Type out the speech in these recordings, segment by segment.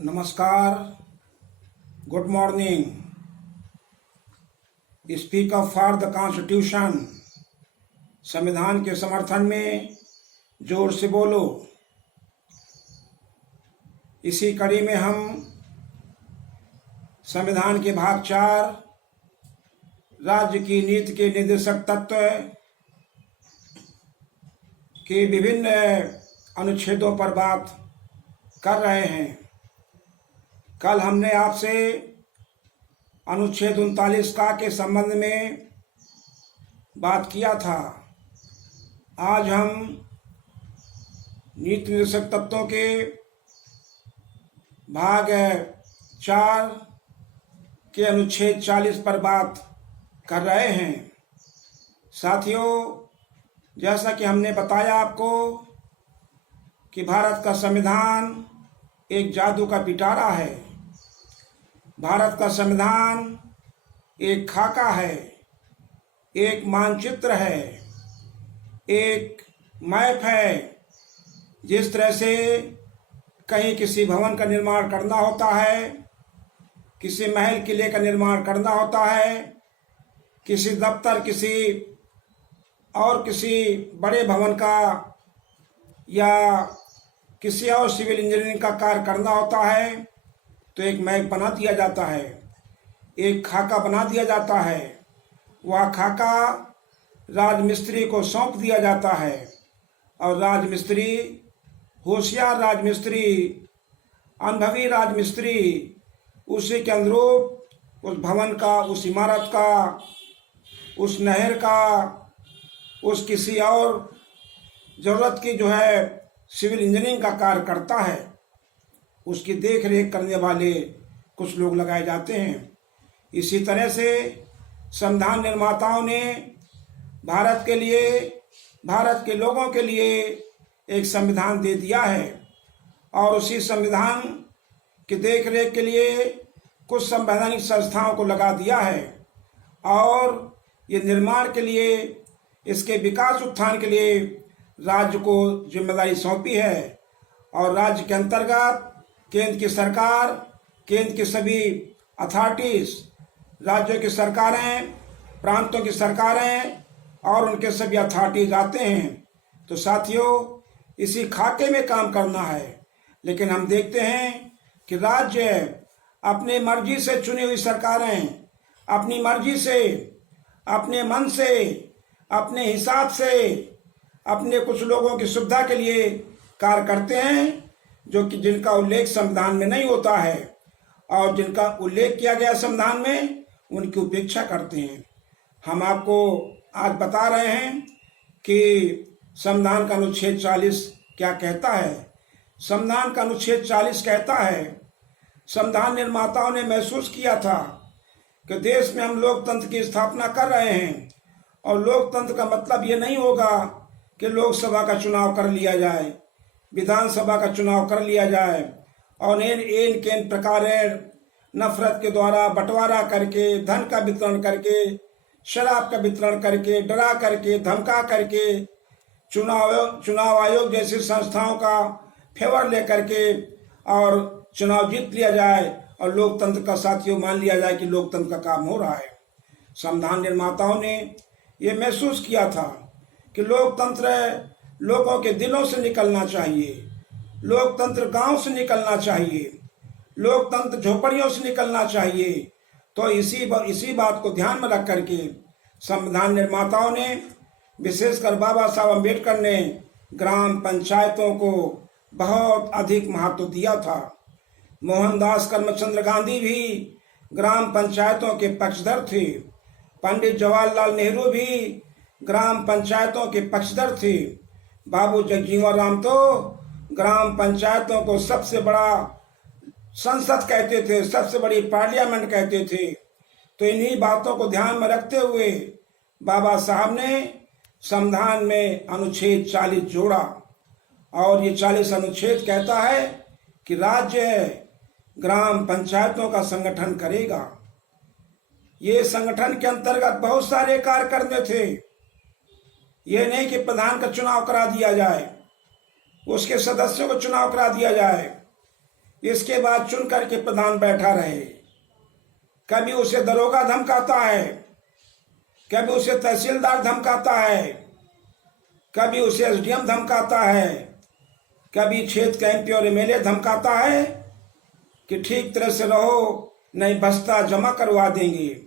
नमस्कार, good morning. Speak up for the constitution. संविधान के समर्थन में जोर से बोलो। इसी कड़ी में हम संविधान के भाग 4 राज्य की नीति के निर्देशक तत्व के विभिन्न अनुच्छेदों पर बात कर रहे हैं। कल हमने आपसे अनुच्छेद 39 का के संबंध में बात किया था। आज हम नीति निर्देशक तत्वों के भाग 4 के अनुच्छेद 40 पर बात कर रहे हैं। साथियों, जैसा कि हमने बताया आपको कि भारत का संविधान एक जादू का पिटारा है। भारत का संविधान एक खाका है, एक मानचित्र है, एक मैप है। जिस तरह से कहीं किसी भवन का निर्माण करना होता है, किसी महल किले का निर्माण करना होता है, किसी दफ्तर किसी बड़े भवन का या किसी और सिविल इंजीनियरिंग का कार्य करना होता है, तो एक मैप बना दिया जाता है, एक खाका बना दिया जाता है। वह खाका राजमिस्त्री को सौंप दिया जाता है और राजमिस्त्री, होशियार राजमिस्त्री, अनुभवी राजमिस्त्री उसी के अनुरूप उस भवन का, उस इमारत का, उस नहर का, उस किसी और ज़रूरत की सिविल इंजीनियरिंग का कार्य करता है। उसकी देख रेख करने वाले कुछ लोग लगाए जाते हैं। इसी तरह से संविधान निर्माताओं ने भारत के लिए, भारत के लोगों के लिए एक संविधान दे दिया है और उसी संविधान की देख रेख के लिए कुछ संवैधानिक संस्थाओं को लगा दिया है और ये निर्माण के लिए, इसके विकास उत्थान के लिए राज्य को जिम्मेदारी सौंपी है। और राज्य के अंतर्गत केंद्र की सरकार, केंद्र की सभी अथॉरिटीज, राज्यों की सरकारें, प्रांतों की सरकारें और उनके सभी अथॉरिटीज आते हैं। तो साथियों, इसी खाके में काम करना है। लेकिन हम देखते हैं कि राज्य अपने मर्जी से चुनी हुई सरकारें अपनी मर्जी से, अपने मन से, अपने हिसाब से, अपने कुछ लोगों की सुविधा के लिए कार्य करते हैं, जो कि जिनका उल्लेख संविधान में नहीं होता है और जिनका उल्लेख किया गया संविधान में उनकी उपेक्षा करते हैं। हम आपको आज बता रहे हैं कि संविधान का अनुच्छेद 40 क्या कहता है। संविधान का अनुच्छेद 40 कहता है, संविधान निर्माताओं ने महसूस किया था कि देश में हम लोकतंत्र की स्थापना कर रहे हैं और लोकतंत्र का मतलब ये नहीं होगा कि लोकसभा का चुनाव कर लिया जाए, विधानसभा का चुनाव कर लिया जाए और इन प्रकार नफरत के द्वारा बंटवारा करके, धन का वितरण करके, शराब का वितरण करके, डरा करके, धमका करके, चुनाव आयोग जैसी संस्थाओं का फेवर लेकर के और चुनाव जीत लिया जाए और लोकतंत्र का साथियों मान लिया जाए कि लोकतंत्र का काम हो रहा है। संविधान निर्माताओं ने ये महसूस किया था कि लोकतंत्र लोगों के दिलों से निकलना चाहिए, लोकतंत्र गांव से निकलना चाहिए, लोकतंत्र झोपड़ियों से निकलना चाहिए। तो इसी बात को ध्यान में रख करके संविधान निर्माताओं ने, विशेषकर बाबा साहब अम्बेडकर ने ग्राम पंचायतों को बहुत अधिक महत्व दिया था। मोहनदास करमचंद गांधी भी ग्राम पंचायतों के पक्षधर थे। पंडित जवाहरलाल नेहरू भी ग्राम पंचायतों के पक्षधर थे। बाबू जगजीवन राम तो ग्राम पंचायतों को सबसे बड़ा संसद कहते थे, सबसे बड़ी पार्लियामेंट कहते थे। तो इन्हीं बातों को ध्यान में रखते हुए बाबा साहब ने संविधान में अनुच्छेद 40 जोड़ा और ये 40 अनुच्छेद कहता है कि राज्य ग्राम पंचायतों का संगठन करेगा। ये संगठन के अंतर्गत बहुत सारे कार्य करने थे। ये नहीं कि प्रधान का चुनाव करा दिया जाए, उसके सदस्यों को चुनाव करा दिया जाए। इसके बाद चुन करके प्रधान बैठा रहे। कभी उसे दरोगा धमकाता है, कभी उसे तहसीलदार धमकाता है, कभी उसे एसडीएम धमकाता है, कभी क्षेत्र का एमपी और एमएलए धमकाता है कि ठीक तरह से रहो नहीं बस्ता जमा करवा देंगे।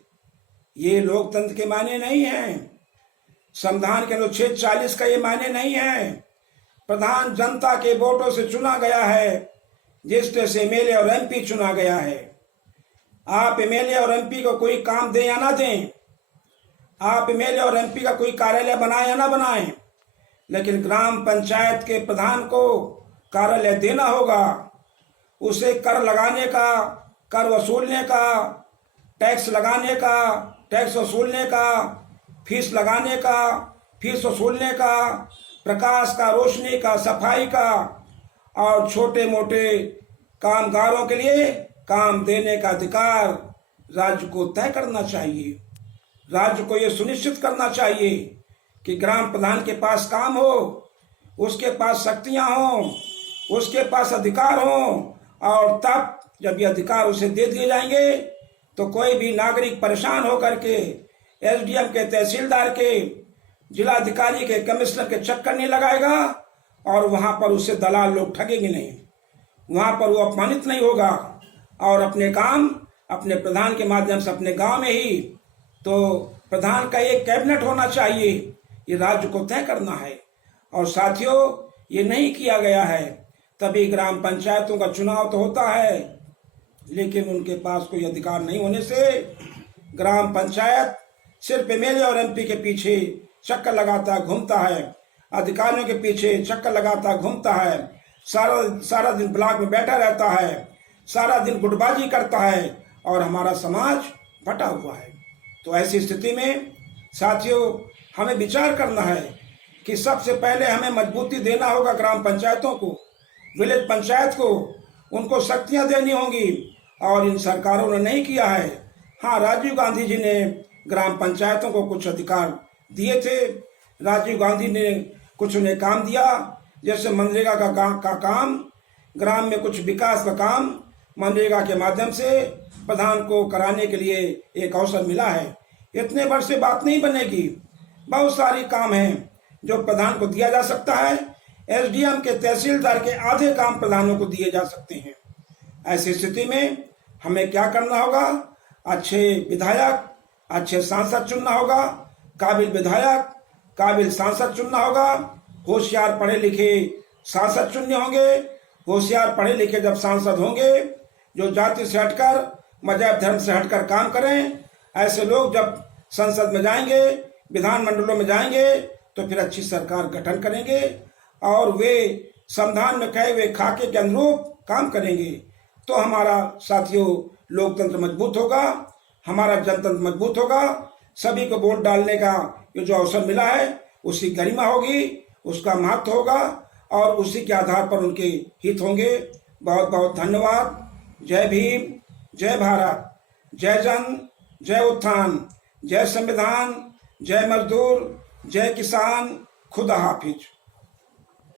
ये लोकतंत्र के मायने नहीं है, संविधान के अनुच्छेद 40 का ये मायने नहीं है। प्रधान जनता के वोटों से चुना गया है, जिस तरह से एमएलए और एमपी चुना गया है। आप एमएलए और एमपी को कोई काम दें या ना दें, आप एमएलए और एमपी का कोई कार्यालय बनाएं या ना बनाएं, लेकिन ग्राम पंचायत के प्रधान को कार्यालय देना होगा। उसे कर लगाने का, कर वसूलने का, टैक्स लगाने का, टैक्स वसूलने का, फीस लगाने का, फीस वसूलने का, प्रकाश का, रोशनी का, सफाई का और छोटे मोटे कामगारों के लिए काम देने का अधिकार राज्य को तय करना चाहिए। राज्य को यह सुनिश्चित करना चाहिए कि ग्राम प्रधान के पास काम हो, उसके पास शक्तियां हों, उसके पास अधिकार हों, और तब जब ये अधिकार उसे दे दिए जाएंगे तो कोई भी नागरिक परेशान होकर के एसडीएम के, तहसीलदार के, जिलाधिकारी के, कमिश्नर के चक्कर नहीं लगाएगा और वहां पर उसे दलाल लोग ठगेंगे नहीं। वहां पर वो अपमानित नहीं होगा और अपने काम अपने प्रधान के माध्यम से अपने गांव में ही, तो प्रधान का एक कैबिनेट होना चाहिए, ये राज्य को तय करना है। और साथियों, ये नहीं किया गया है, तभी ग्राम पंचायतों का चुनाव तो होता है, लेकिन उनके पास कोई अधिकार नहीं होने से ग्राम पंचायत सिर्फ एमएलए और एमपी के पीछे चक्कर लगाता घूमता है, अधिकारियों के पीछे चक्कर लगाता घूमता है, सारा दिन ब्लॉक में बैठा रहता है, सारा दिन गुटबाजी करता है और हमारा समाज बटा हुआ है। तो ऐसी स्थिति में साथियों, हमें विचार करना है कि सबसे पहले हमें मजबूती देना होगा ग्राम पंचायतों को, विलेज पंचायत को, उनको शक्तियां देनी होंगी और इन सरकारों ने नहीं किया है। हाँ, राजीव गांधी जी ने ग्राम पंचायतों को कुछ अधिकार दिए थे, राजीव गांधी ने कुछ उन्हें काम दिया, जैसे मनरेगा का काम, ग्राम में कुछ विकास का काम मनरेगा के माध्यम से प्रधान को कराने के लिए एक अवसर मिला है। इतने वर्ष से बात नहीं बनेगी, बहुत सारी काम हैं जो प्रधान को दिया जा सकता है। एसडीएम के, तहसीलदार के आधे काम प्रधानों को दिए जा सकते हैं। ऐसी स्थिति में हमें क्या करना होगा? अच्छे विधायक, अच्छे सांसद चुनना होगा, काबिल विधायक, काबिल सांसद चुनना होगा, होशियार पढ़े लिखे सांसद चुनने होंगे। होशियार पढ़े लिखे जब सांसद होंगे, जो जाति से हटकर, मजहब धर्म से हटकर काम करें, ऐसे लोग जब संसद में जाएंगे, विधानमंडलों में जाएंगे, तो फिर अच्छी सरकार गठन करेंगे और वे संविधान में कहे हुए खाके के अनुरूप काम करेंगे। तो हमारा साथियों लोकतंत्र मजबूत होगा, हमारा जनतंत्र मजबूत होगा। सभी को वोट डालने का ये जो अवसर मिला है, उसकी गरिमा होगी, उसका महत्व होगा और उसी के आधार पर उनके हित होंगे। बहुत बहुत धन्यवाद। जय भीम, जय भारत, जय जन, जय उत्थान, जय संविधान, जय मजदूर, जय किसान, खुदा हाफिज।